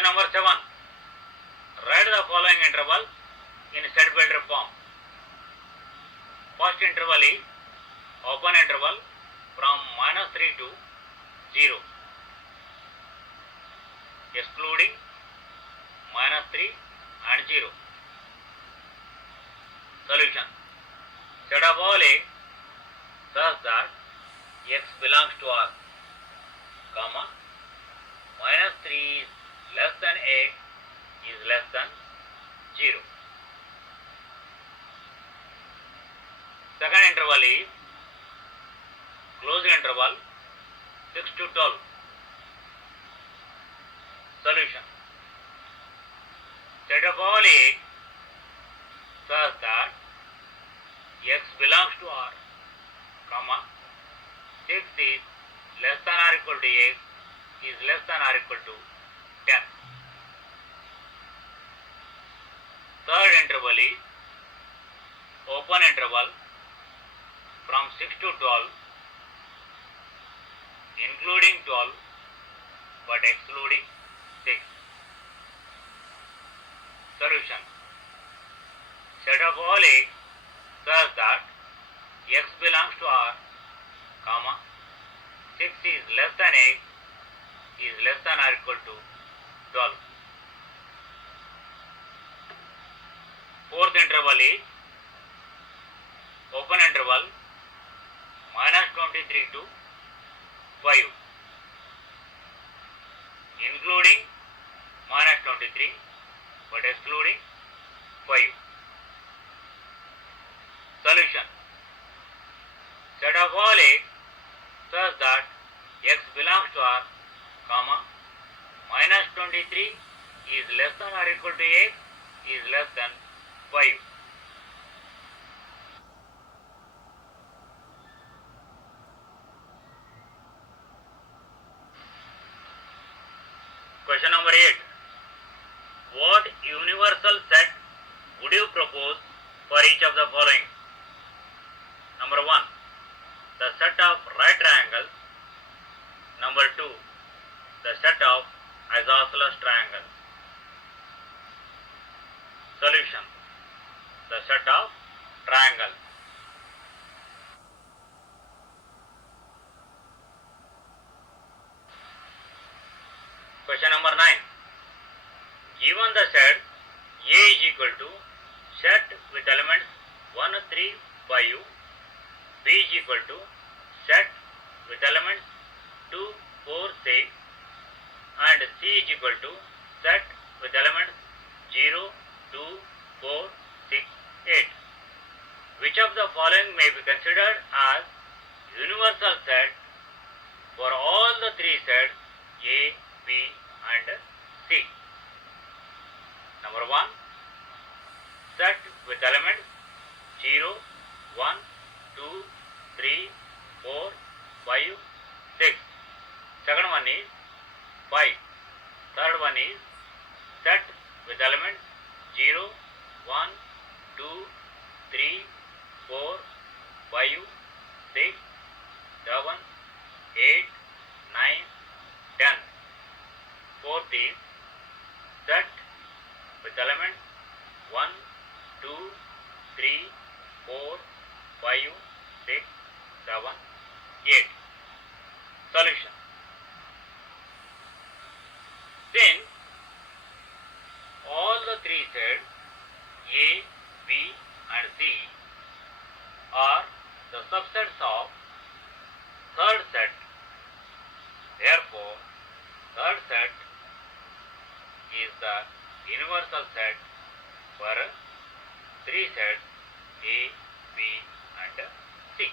Question number 7. Write the following intervals in set builder form. First interval is open interval from -3 to 0, excluding -3 and 0. Solution. Set of all a such that x belongs to R, comma, -3 is less than a is less than 0. Second interval is closed interval 6 to 12. Solution. Set of all a such that x belongs to R, comma, 6 is less than or equal to x is less than or equal to 10. Third interval is open interval from 6 to 12, including 12 but excluding 6. Solution. Set of all a such that x belongs to R, comma, 6 is less than a is less than or equal to 12. Fourth interval is open interval -23 to 5, including -23 but excluding 5. Solution. Set of all a such that x belongs to R, comma, -23 is less than or equal to x is less than 5. Question number 8. What universal set would you propose for each of the following? Number 1. The set of right triangles. Number 2. The set of isosceles triangles. Solution. The set of triangles. Question number 9. Given the set A is equal to set with elements 1, 3, 5, B is equal to set with elements 2, 4, 6, and C is equal to set with elements 0, 2, 4, 6, 8. Which of the following may be considered as universal set for all the three sets A, B, and C? Number 1. Set with elements 0, 1, 2, 3, 4, 5, 6. Second one is 5. Third one is set with elements 0, 1, 2, 3, 4, 5, 6, 7, 8, 9, 10. Fourth is set with elements 1, 2, 3, 4, 5, 6, 7, 8. Solution. Since all the three sets A, B, and C are the subsets of third set, therefore third set is the universal set for three sets A, B, and C.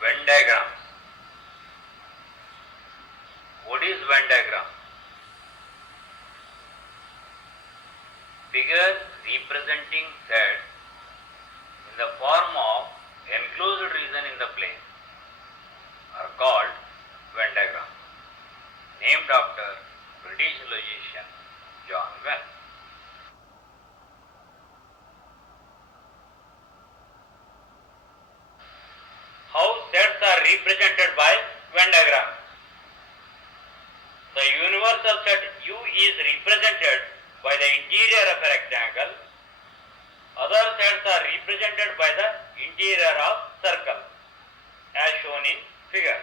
Venn diagrams. What is Venn diagram? Figures representing sets in the form of enclosed region in the plane are called Venn diagram, named after British logician John Venn. is represented by the interior of a rectangle. Other sets are represented by the interior of circle as shown in figure.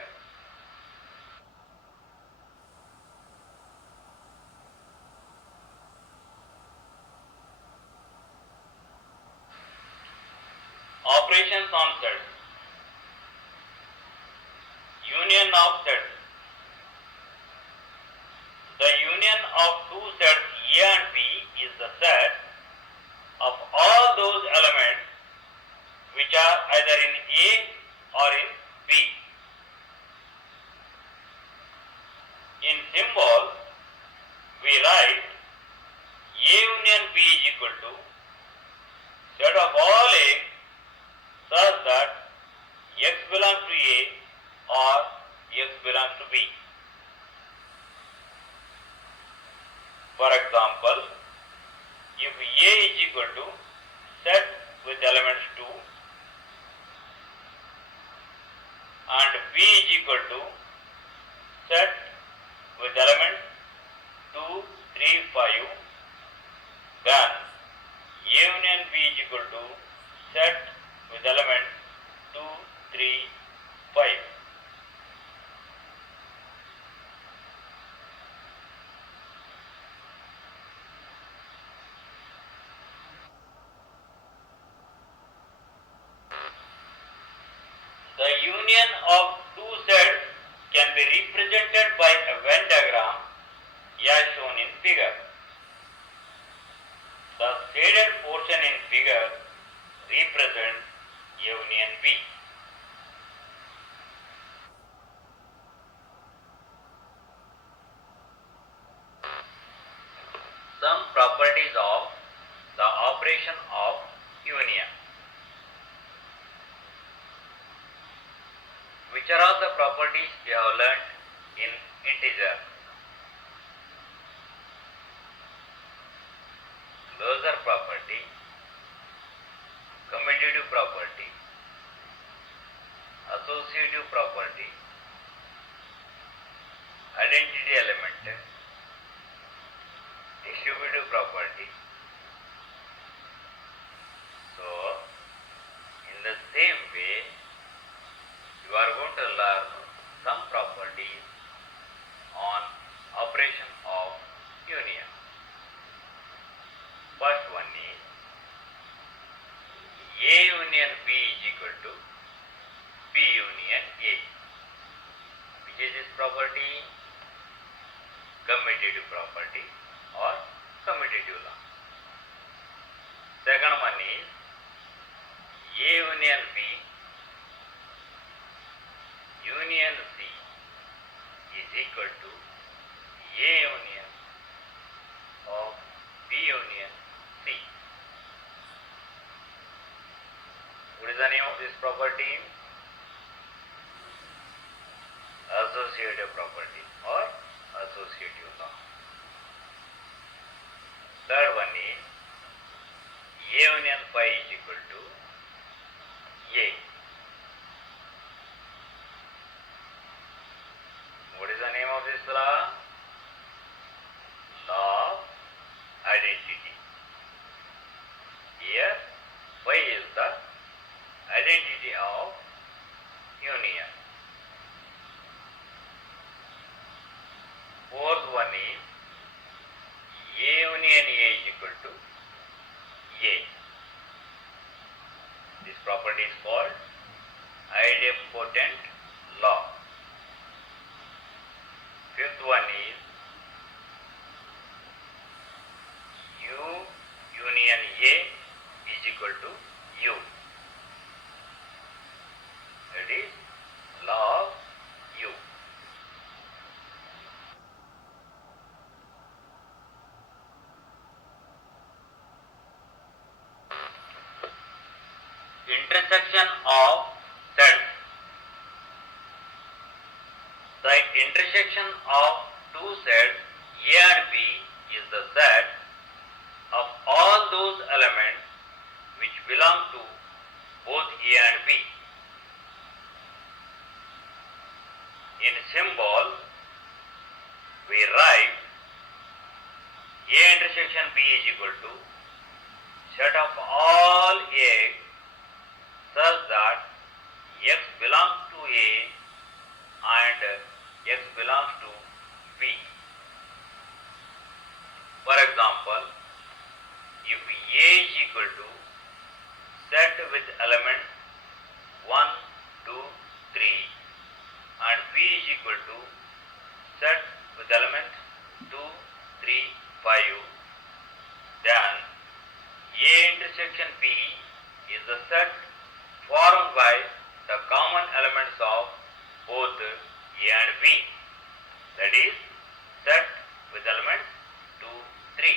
Operations on sets. Union of sets. The union of two sets A and B is the set of all those elements which are either in A or in B. In symbol, we write A union B is equal to set of all A such that X belongs to A or X belongs to B. For example, if A is equal to set with elements 2 and B is equal to set with elements 2, 3, 5, then A union B is equal to set with elements 2, 3, 5. The union of two sets can be represented by a Venn diagram as shown in figure. The shaded portion in figure represents A union B. Some properties of the operation of union. Which are all the properties we have learnt in integer? Closure property, commutative property, associative property, identity element, distributive property. So, in the same way, you are going to learn some properties on operation of union. First one is A union B is equal to B union A. Which is this property? Commutative property or commutative law. Second one is A union B union C is equal to A union of B union C. What is the name of this property? Associative property or associative law. Third one is A union phi is equal to A. What is the name of this law? Law of identity. Here, phi is the identity of union. Fourth one is A union A is equal to A. This property is called idempotent law. Fifth one is U union A is equal to U. That is law of U. Intersection of sets. The intersection of two sets A and B is the set of all those elements which belong to both A and B. In symbol, we write intersection B is equal to set of all A such that X belongs to A and X belongs to B. For example, if A is equal to set with elements 1, 2, 3 and B is equal to set with elements 2, 3, 5, then A intersection B is the set formed by the common elements of both A and B, that is set with elements 2, 3.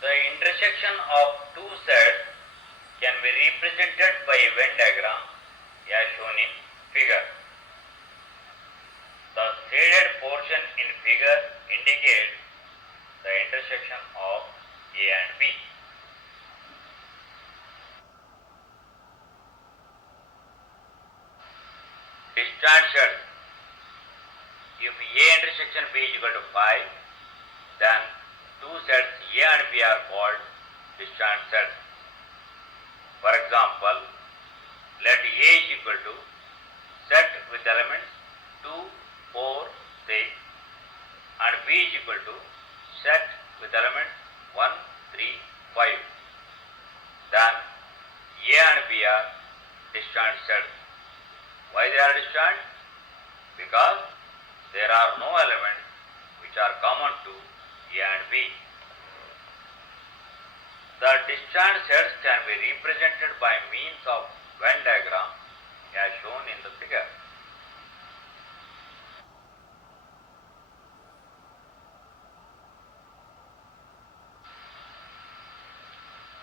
The intersection of two sets can be represented by a Venn diagram as shown in figure. The shaded portion in figure indicates the intersection of A and B. Disjoint sets. If A intersection B is equal to 5, then two sets A and B are called disjoint sets. For example, let A is equal to set with elements 2, 4, 6 and B is equal to set with elements 1, 3, 5. Then A and B are disjoint sets. Why they are disjoint? Because there are no elements which are common to A and B. The disjoint sets can be represented by means of Venn diagram as shown in the figure.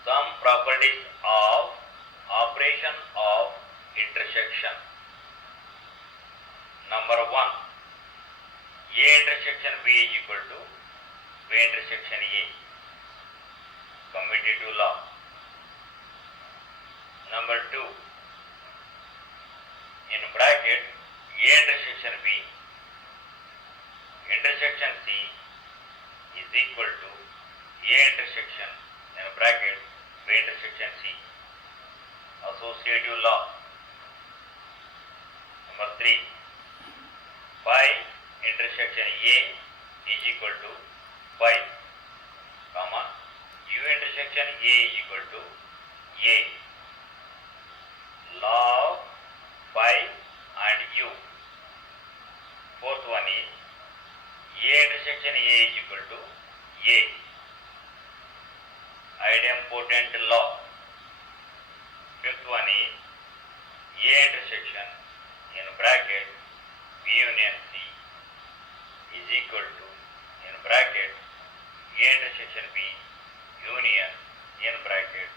Some properties of operation of intersection. Number 1. A intersection B is equal to B intersection A. Commutative law. Number 2. In bracket A intersection B intersection C is equal to A intersection in bracket B intersection C. Associative law. Number 3. Phi intersection A is equal to phi, comma U intersection A is equal to A. Law of phi and U. Fourth one is A intersection A is equal to A. Idempotent law. Fifth one is A intersection in bracket B union C is equal to in bracket A intersection B union in bracket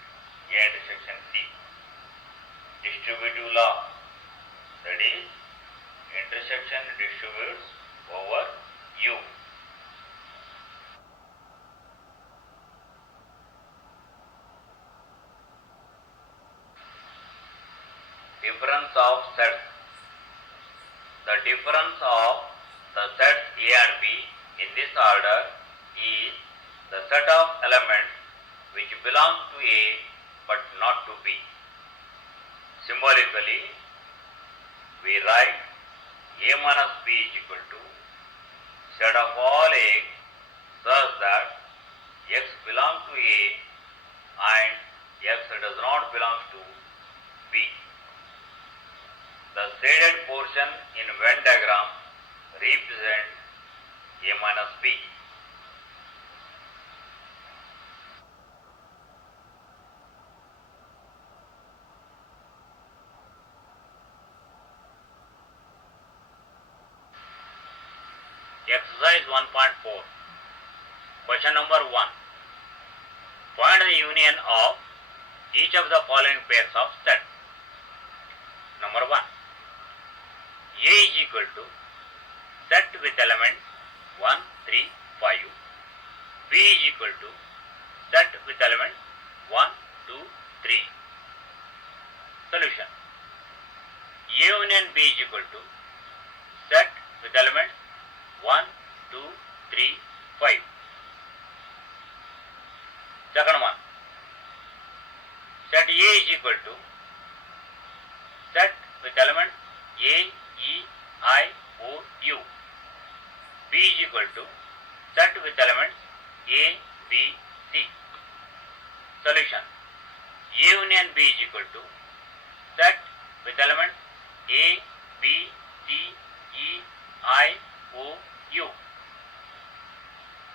A intersection C. Distributive law, that is intersection distributes over U. Difference of sets. The difference of the sets A and B in this order is the set of elements which belongs to A but not to B. Symbolically, we write A minus B is equal to set of all A such that X belongs to A and X does not belong to B. The shaded portion in Venn diagram represents A minus B. Exercise 1.4. Question number 1. Find the union of each of the following pairs of sets. Number 1. A is equal to set with elements 1, 3, 5. B is equal to set with elements 1, 2, 3. Solution. A union union B is equal to set with elements 1, 2, 3, 5. Second one, set A is equal to set with elements A, E, I, O, U. B is equal to set with elements A, B, C. Solution, A union B is equal to set with elements A, B, C, E, I, O, U.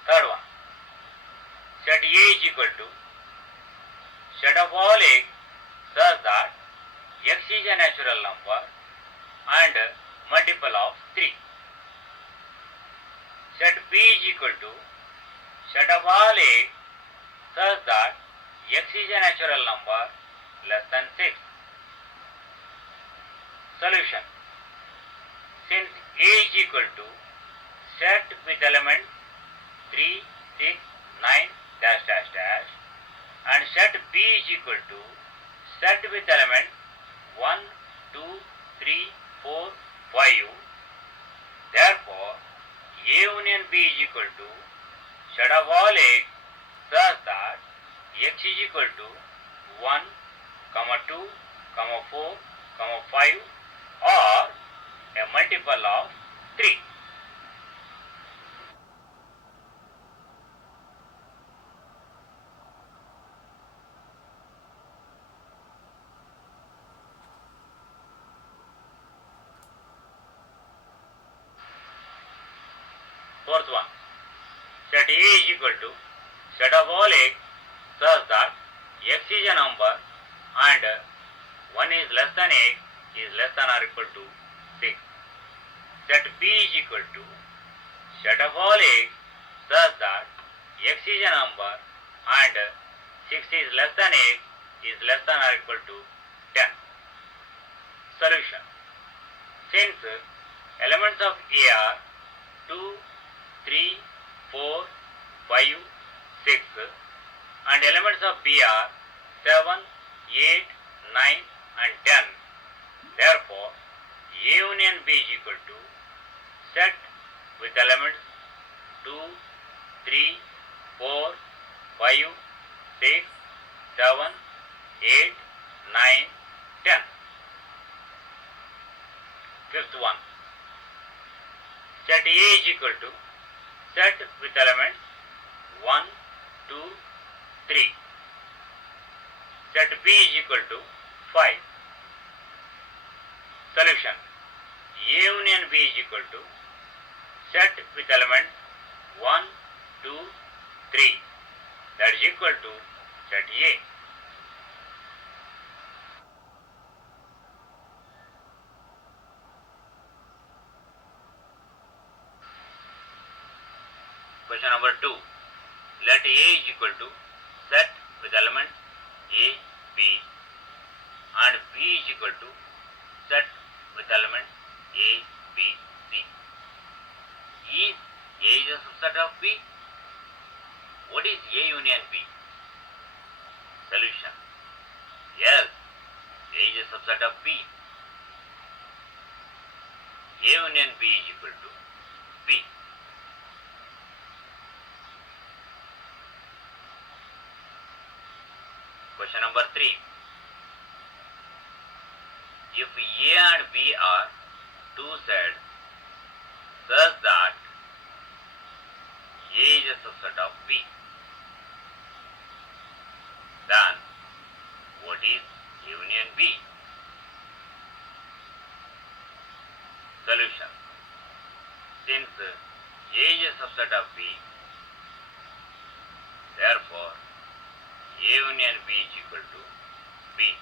Third one, set A is equal to set of all x such that x is a natural number and multiple of 3. Set B is equal to set of all x such that x is a natural number less than 6. Solution, since A is equal to set with elements 3, 6, 9, dash dash dash, and set B is equal to set with elements 1, 2, 3, 4, 5. Therefore, A union B is equal to set of all x such that x is equal to 1, 2, 4, 5 or a multiple of 3. Fourth one, set A is equal to set of all x such that x is a number and 1 is less than x is less than or equal to 6. Set B is equal to set of all x such that x is a number and 6 is less than x is less than or equal to 10. Solution, since elements of A are 2, 3, 4, 5, 6 and elements of B are 7, 8, 9 and 10. Therefore, A union B is equal to set with elements 2, 3, 4, 5, 6, 7, 8, 9, 10. Fifth one, set A is equal to set with elements 1, 2, 3. Set B is equal to 5. Solution, A union B is equal to set with elements 1, 2, 3. That is equal to set A. Question number 2. Let A is equal to set with elements A, B and B is equal to set with elements A, B, C. If A is a subset of B, what is A union B? Solution, yes, A is a subset of B. A union B is equal to B. Question number 3. If A and B are two sets such that A is a subset of B, then what is union B? Solution, since A is a subset of B, therefore A union B is equal to B.